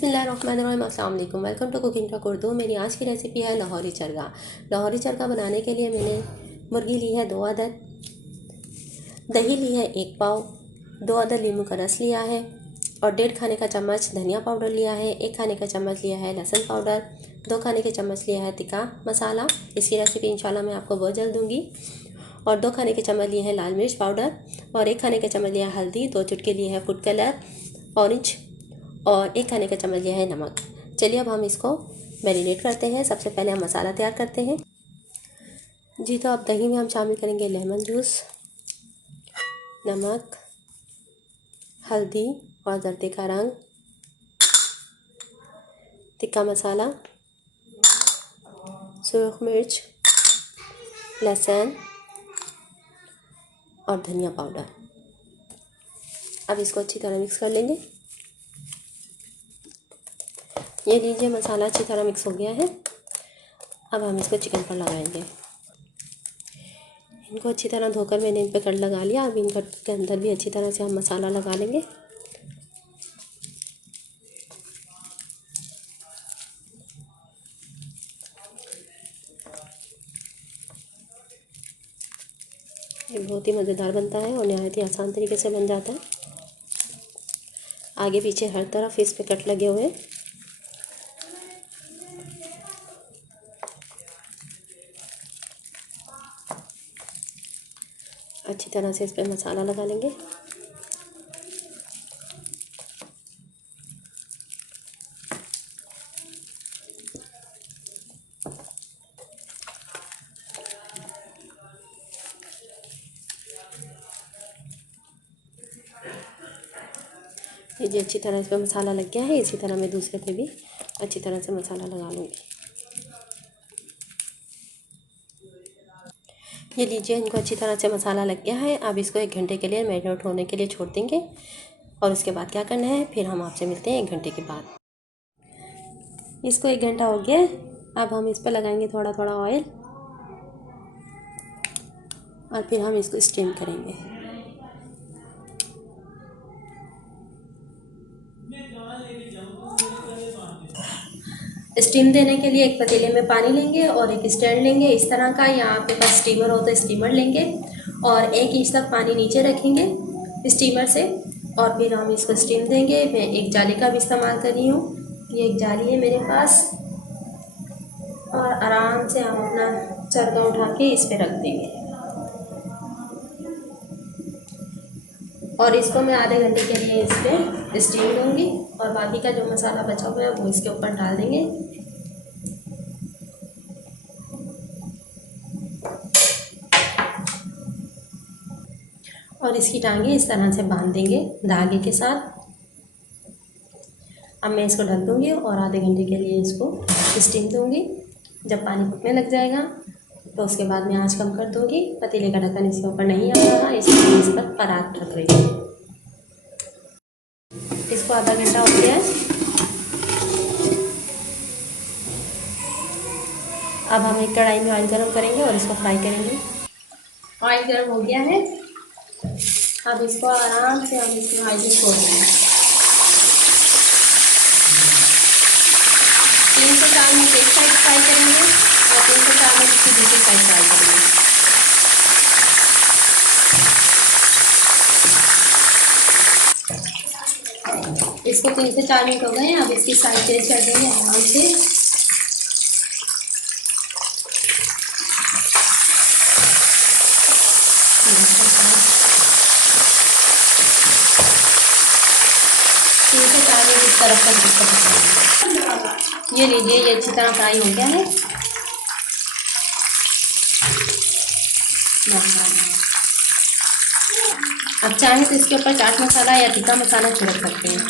बिस्मिल्लाहिर्रहमानिर्रहीम, अस्सलाम वालेकुम। Welcome to cooking talk Urdu. मेरी आज की रेसिपी है लाहौरी चरगा। लाहौरी चरगा बनाने के लिए मैंने मुर्गी ली है 2 अदद, दही ली है 1 पाव, 2 अदद नींबू का रस लिया है और 1.5 खाने का चम्मच धनिया पाउडर लिया है, 1 खाने का चम्मच लिया है लहसुन पाउडर, 2 खाने के चम्मच लिया है तिक्का मसाला। इसकी रेसिपी इंशाल्लाह मैं आपको बहुत जल्द दूँगी। और 2 खाने के चम्मच लिए हैं लाल मिर्च पाउडर और 1 खाने के चम्मच लिया है हल्दी, 2 चुटके लिए है फूड कलर ऑरेंज और 1 खाने का चम्मच लिया है नमक। चलिए अब हम इसको मैरिनेट करते हैं। सबसे पहले हम मसाला तैयार करते हैं जी। तो अब दही में हम शामिल करेंगे लेमन जूस, नमक, हल्दी और जर्दे का रंग, तिक्का मसाला, सुर्ख मिर्च, लहसुन और धनिया पाउडर। अब इसको अच्छी तरह मिक्स कर लेंगे। ये लीजिए मसाला अच्छी तरह मिक्स हो गया है। अब हम इसको चिकन पर लगाएंगे। इनको अच्छी तरह धोकर मैंने इन पर कट लगा लिया। अब इन कट के अंदर भी अच्छी तरह से हम मसाला लगा लेंगे। ये बहुत ही मज़ेदार बनता है और नहायत ही आसान तरीके से बन जाता है। आगे पीछे हर तरफ इस पे कट लगे हुए हैं। अच्छी तरह से इस पर मसाला लगा लेंगे। ये जी अच्छी तरह इस पर मसाला लग गया है। इसी तरह मैं दूसरे पे भी अच्छी तरह से मसाला लगा लूँगी। ये लीजिए इनको अच्छी तरह से मसाला लग गया है। अब इसको 1 घंटे के लिए मैरिनेट होने के लिए छोड़ देंगे और उसके बाद क्या करना है फिर हम आपसे मिलते हैं 1 घंटे के बाद। इसको 1 घंटा हो गया। अब हम इस पर लगाएंगे थोड़ा थोड़ा ऑयल और फिर हम इसको स्टीम करेंगे। स्टीम देने के लिए एक पतीले में पानी लेंगे और एक स्टैंड लेंगे इस तरह का, या आपके पास स्टीमर हो तो स्टीमर लेंगे और 1 इंच तक पानी नीचे रखेंगे स्टीमर से और फिर हम इसको स्टीम देंगे। मैं एक जाली का भी इस्तेमाल कर रही हूँ। ये एक जाली है मेरे पास और आराम से हम अपना चरगा उठा के इस पर रख देंगे और इसको मैं आधे घंटे के लिए इस पर स्टीम दूँगी और बाकी का जो मसाला बचा हुआ है वो इसके ऊपर डाल देंगे। और इसकी टांगें इस तरह से बांध देंगे धागे के साथ। अब मैं इसको ढक दूँगी और आधे घंटे के लिए इसको स्टीम दूँगी। जब पानी फूटने लग जाएगा तो उसके बाद मैं आंच कम कर दूँगी। पतीले का ढक्कन इसके ऊपर नहीं आ रहा, इसलिए इस पर परात रख रही हूँ। इसको आधा घंटा हो गया है। अब हम एक कढ़ाई में ऑयल गरम करेंगे और इसको फ्राई करेंगे। ऑयल गरम हो गया है। अब इसको आराम से हम इसमें ऑयल में छोड़ देंगे। 3 से 4 मिनट एक साइड फ्राई करेंगे और 3 से 4 मिनट इसकी दूसरी साइड फ्राई करेंगे। इसको 3 से 4 मिनट हो गए हैं। अब इसकी साइड तेज कर देंगे आराम से। इस तरफ तक इसको पकाएंगे। ये लीजिए ये अच्छी तरह फ्राई हो गया है। अब चाहे तो इसके ऊपर चाट मसाला या टिक्का मसाला छिड़क सकते हैं।